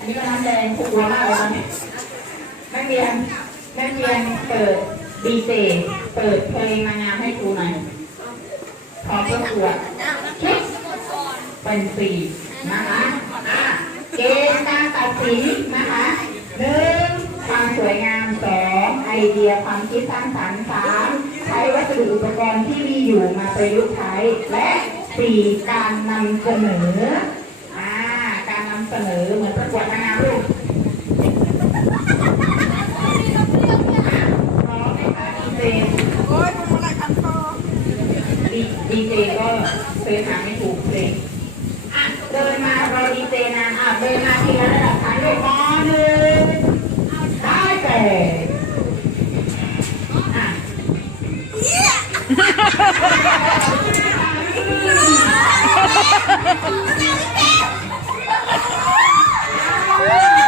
อันนี้ก็น้ำแดงผูกหัวมากเลยตอนนี้นักเรียนนักเรียนเปิดดีเจเปิดเพลงนางามให้ครูหน่อยพร้อมประกวดชุดเป็นปีนะคะอะเกณฑ์การตัดสินนะคะหนึ่งความสวยงามสองไอเดียความคิดสร้างสรรค์สามใช้วัสดุอุปกรณ์ที่มีอยู่มาประยุกต์ใช้ และสี่การนำเสนอ เสนอเหมือนประกวดนางงามลูกพร้อมไหมคะดีเจโอ้ยมันอะไรคันคอดีดีเจก็เคยถามไม่ถูกเพลงอะเดินมารอดีเจนานอะเดินมาทีละระดับชั้นเลยมหนึ่งได้แต่อะ โ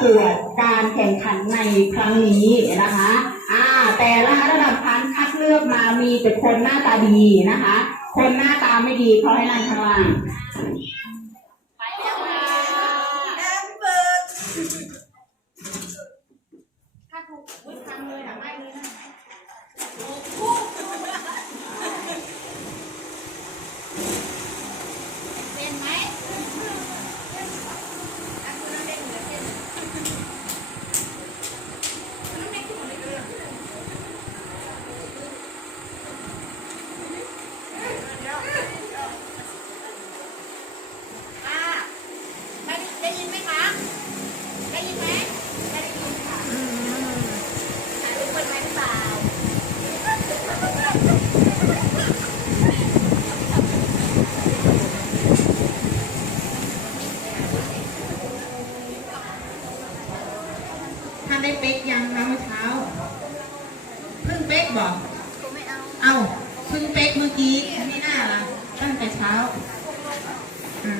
เข้าประกวดการแข่งขันในครั้งนี้นะคะอ่าแต่ละระดับชั้นคัดเลือกมามีแต่คนหน้าตาดีนะคะ คนหน้าตาไม่ดีเขาให้นั่งข้างล่าง ถ้าถูกวุ้ยทำเลยหรือไม่เลยนะเป็นไหมอ่าไม่ได้ยินไหมคะ ได้ยินไหมไม่ได้ยินค่ะ ถ่ายรูปคนไหมหรือเปล่าท่านได้เป๊กยังคะเมื่อเช้า เพิ่งเป๊กบอกเอาเพิ่งเป๊กเมื่อกี้ไม่น่าละตั้งแต่เช้าอะ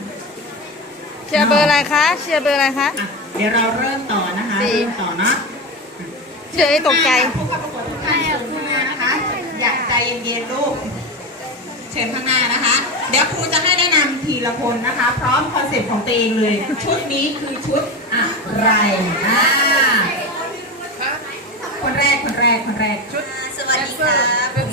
เชียร์เบอร์อะไรคะ เชียร์เบอร์อะไรคะอะเดี๋ยวเราเริ่มต่อนะคะ สี่ เริ่มต่อเนาะเชียร์ให้ตกใจ ผู้เข้าประกวดทุกท่านเชิญข้างหน้านะคะ อยากใจเย็นๆลูก เชิญข้างหน้านะคะ เดี๋ยวครูจะให้แนะนำทีละคนนะคะ พร้อมคอนเซ็ปต์ของตัวเองเลย ชุดนี้คือชุดอะไรอ่าคนแรกคนแรกคนแรกชุด สวัสดีครับ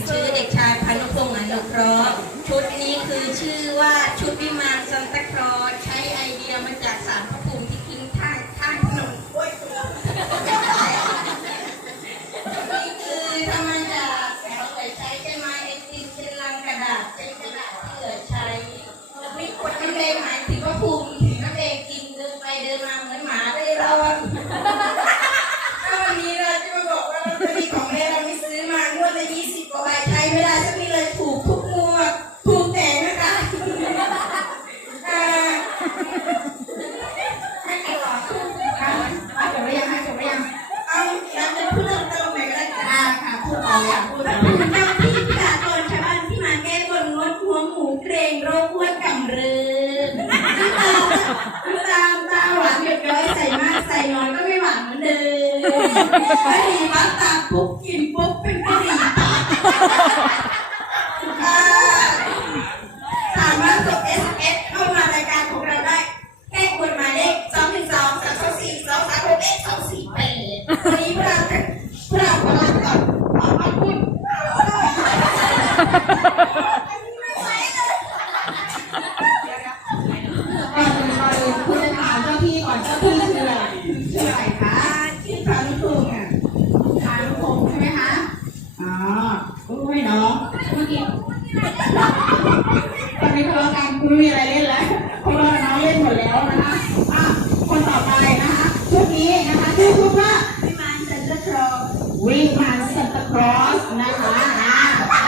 นี้นะคะชื่อชุดว่าวิมานเซ็นเตอร์ครอสวิ่งผ่านซันตาครอสนะคะอ่า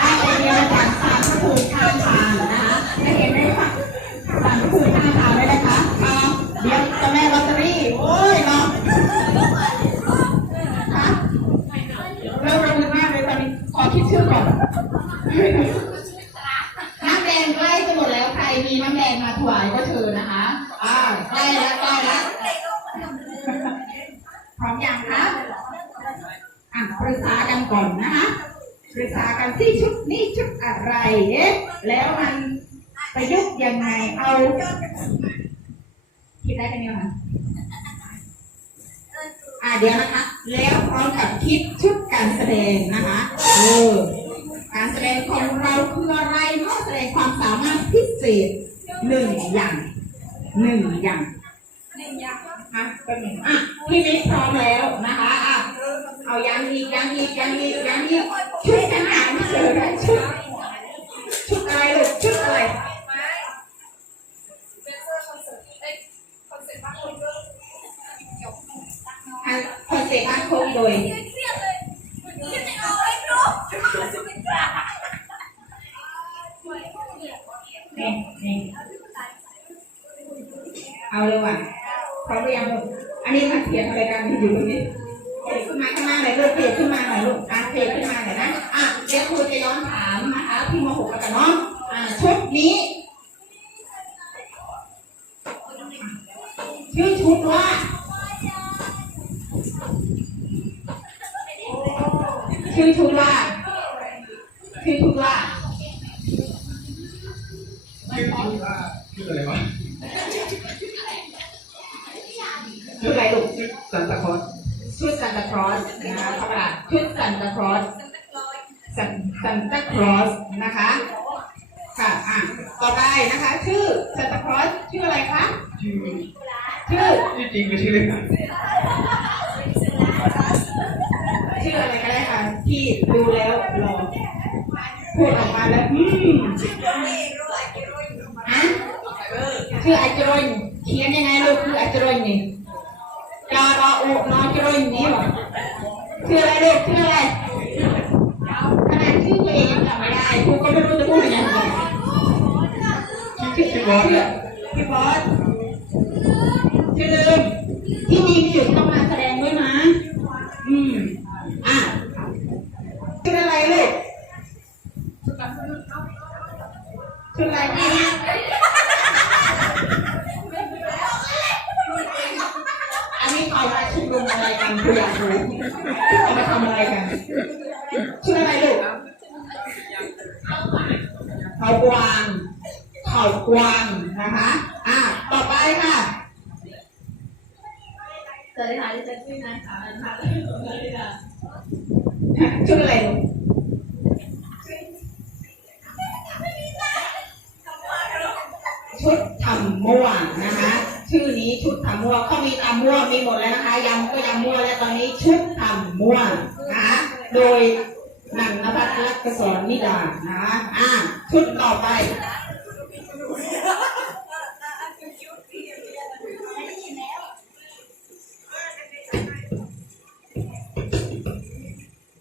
ได้ไอเดียมาจากสารพระภูมิข้างทางนะคะได้เห็นไหมคะสารพระภูมิข้างทางได้ไหมคะเอาเดี๋ยวจะแม่ลอตเตอรี่โอ้ยเนาะคะเริ่มระมือมากเลยตอนนี้ขอคิดชื่อก่อน แล้วมันประยุกต์ยังไงเอาคิดได้กันยังคะอะเดี๋ยวนะคะ แล้วพร้อมกับคิดชุดการแสดงนะคะเออการแสดงของเราคืออะไรเนาะแสดงความสามารถพิเศษหนึ่งอย่างหนึ่งอย่างหนึ่งอย่างอะเป็นหนึ่งอะพี่มิกพร้อมแล้วนะคะอะเอายังอีกยังอีกยังอีกยังอีกชุดอาหารเสริมชุดชุดอะไรลูกชุดอะไรอันคอนเซ็ปต์อันคงโดยนี่นี่เอาเลยว่ะ ชุดอะไรลูกชื่อซันตาคลอสชุดซันตาคลอสนะคะธรรมดาชุดซันตาคลอสซันซันตาคลอสนะคะค่ะอะต่อไปนะคะ ชื่อซันตาคลอสชื่ออะไรคะชื่อชื่อชื่อจริงหรือชื่อเล่นอะ ชื่ออะไรก็ได้ค่ะ ที่ดูแล้วลองพูดออกมาแล้วอืมฮะชื่ออาจรนเขียนยังไงลูกคืออาจรนนี่จอรออุนอจรนนี่หรอชื่ออะไรลูกชื่ออะไรขนาดชื่อตัวเอง ยังจำไม่ได้ครูก็ไม่รู้จะพูดยังไงชื่อชื่อบอสชื่อเนี่ยพี่บอสชื่อเดิมที่มีอยู่ต้องมาแสดงด้วยนะ อืม อะชื่ออะไรลูกชื่ออะไรแม่อันนี้เขามาชุมนุมอะไรกันคุณอยากรู้เขามาทำอะไรกันชื่ออะไรลูกเขากวางเขากวางนะคะ อะ ต่อไปค่ะ สวัสดีค่ะดิฉัน ชื่อนางสาวนันทาสวัสดีค่ะชื่ออะไรลูกชุดทำม่วงนะคะ ชื่อนี้ชุดทำม่วงเขามีทำม่วงมีหมดแล้วนะคะยำก็ยำม่วงแล้วตอนนี้ชุดทำม่วงนะคะโดยนันนภัทรลักษณ์สอนนิดานะคะอ่าชุดต่อไป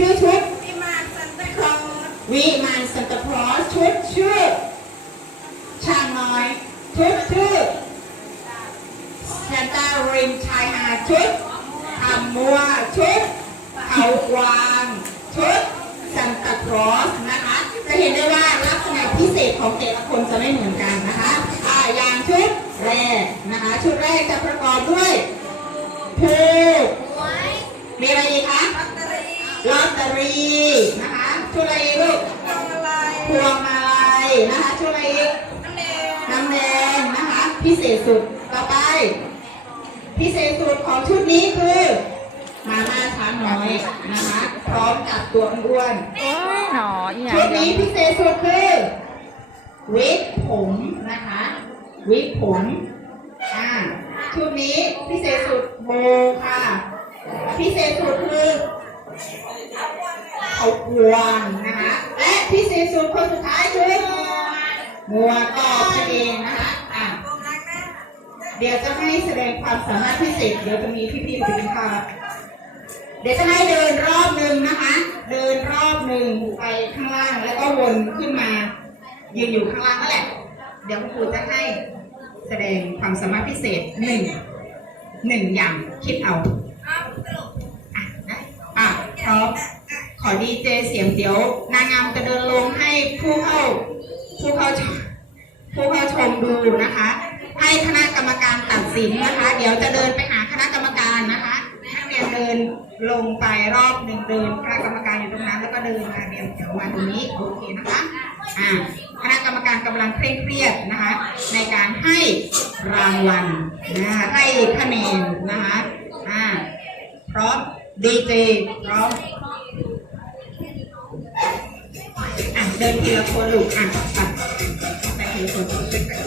ชื่อชุดวิมานซันตาคลอสวิมานซันตาคลอสชุดชื่อช่างน้อยชุดชื่อซานตาริมชายหาดชุดทำมัวชุดเขากวางชุดซันตาคลอสนะคะจะเห็นได้ว่าลักษณะพิเศษของแต่ละคนจะไม่เหมือนกันนะคะอ่าอย่างชุดแรกนะคะชุดแรกจะประกอบด้วยผูกมีอะไรอีกคะ ลอตเตอรี่ลอตเตอรี่นะคะชุดอะไรอีกลูกพวงมาลัยพวงมาลัยนะคะชุดอะไรอีกน้ำแดงน้ำแดงนะคะพิเศษสุดต่อไป พิเศษสุดของชุดนี้คือมาม่าช้างน้อยนะคะพร้อมกับตัวอ้วนโอ้ยหนออีหๆยัชุงดเดีนี้ยวพิเศษสุดคือวิกผมนะคะวิกผมอ่าชุดนี้พิเศษสุดโบค่ะ พิเศษสุดคือ เขากวงนะคะและพิเศษสุดคนสุดท้ายคืองัวกอบนั่นเองนะคะอ่าเดี๋ยวจะให้แสดงความสามารถพิเศษเดี๋ยวจะมีพี่ๆไปกินข้าวเดี๋ยวจะให้เดินรอบหนึ่งนะคะ เดินรอบหนึ่งไปข้างล่างแล้วก็วนขึ้นมา ยืนอยู่ข้างล่างนั่นแหละ เดี๋ยวครูจะให้แสดงความสามารถพิเศษหนึ่งหนึ่งอย่างคิดเอา อะพร้อมขอดีเจเสียงเดี๋ยวนางงามจะเดินลงให้ผู้เข้าผู้เข้าชมผู้เข้าชมดูนะคะ ให้คณะกรรมการตัดสินนะคะ เดี๋ยวจะเดินไปหาคณะกรรมการนะคะนักเรียนเดินลงไปรอบหนึ่งเดินคณะกรรมการอยู่ตรงนั้นแล้วก็เดินมาเดียวเดี๋ยวมาตรงนี้โอเคนะคะอ่าคณะกรรมการกำลังเคร่งเครียดนะคะ ในการให้รางวัลนะคะให้คะแนนนะคะอ่าพร้อม ดีเจพร้อมอะเดินทีละคนลูกอะไปไปทีละคน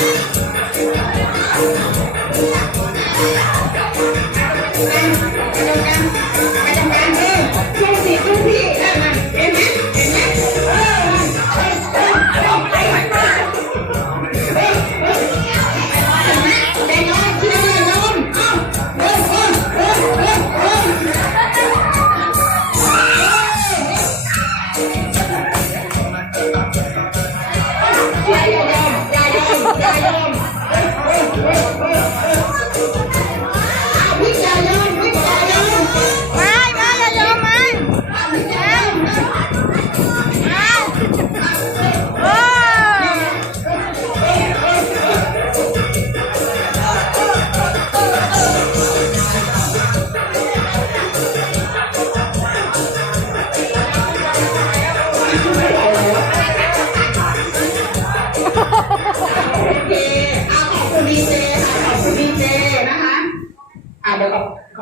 ไป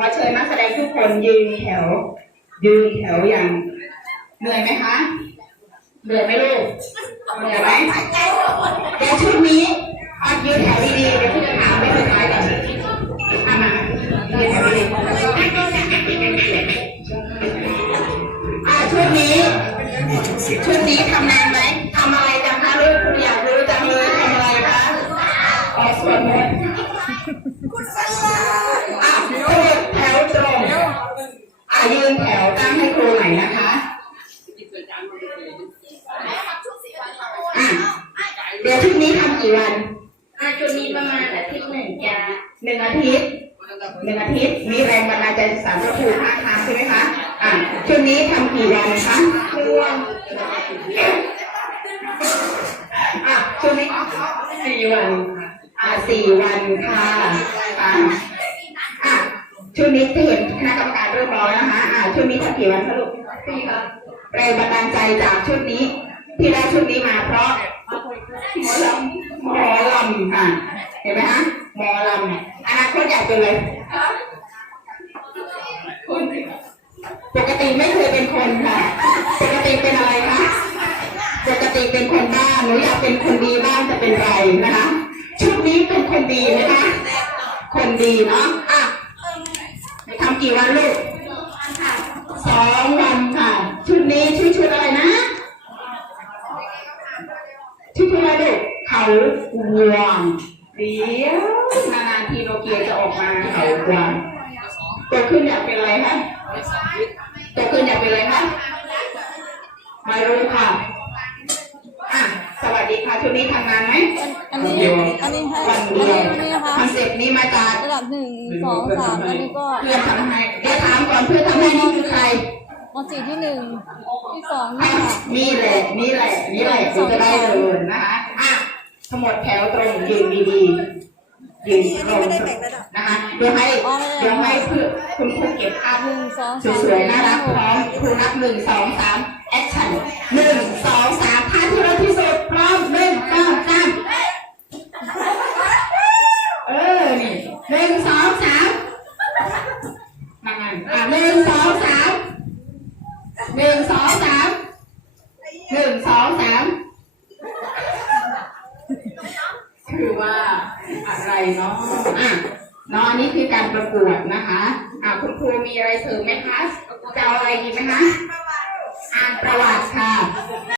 ขอเชิญนักแสดงทุกคนยืนแถวยืนแถวอย่างเหนื่อยไหมคะ เหนื่อยไหมลูกเหนื่อยไหมเดี๋ยวชุดนี้อะยืนแถวดีๆเดี๋ยวพี่จะถามไปสุดท้ายก่อนอะมายืนแถวดีๆอะชุดนี้ชุดนี้ทำนาน สี่วันอะสี่วันค่ะอะอะช่วงนี้จะเห็นคณะกรรมการเริ่มร้อนนะคะอะช่วงนี้ทำกี่วันคะลูกสี่ค่ะแรงบันดาลใจจากชุดนี้ ที่ได้ชุดนี้มาเพราะหมอลำหมอลำค่ะเห็นไหมคะหมอลำอนาคตอยากเป็นอะไร หนูอยากเป็นคนดีบ้างจะเป็นไรนะคะชุดนี้เป็นคนดีนะคะ คนดีเนาะอะไปทำกี่วันลูกสองวันค่ะ ชุดนี้ชื่อชุดอะไรนะชื่อชุดอะไรลูกเขาวางเดี๋ยวนานๆทีโนเกียจะออกมาเขากวางโตขึ้นอยากเป็นอะไรคะ นึ่งสองสามอันนี้ก็เพื่อนทำให้เดี๋ยวถามก่อนเพื่อนทำให้นี่คือใครมสี่ที่หนึ่งที่สองอะนี่ค่ะนี่แหละ นี่แหละ นี่แหละคุณจะได้เลยนะคะอะทั้งหมดแถวตรงยืนดีๆยืนตรงนะคะเดี๋ยวให้เดี๋ยวให้เพื่อนคุณครูเก็บภาพหนึ่งสองสสามวยๆน่ารักพร้อมครูนับหนึ่งสองสามแอคชั่นหนึ่งสองสามท่าที่เร็วที่สุด นึ่งสองสามหนึ่งสองสามหนึ่งสองสามคือว่าอะไรเนาะอะเนาะอันนี้คือการประกวดนะคะอะคุณครูมีอะไรเสริมไหมคะจะเอาอะไรดีไหมคะอ่านประวัติค่ะ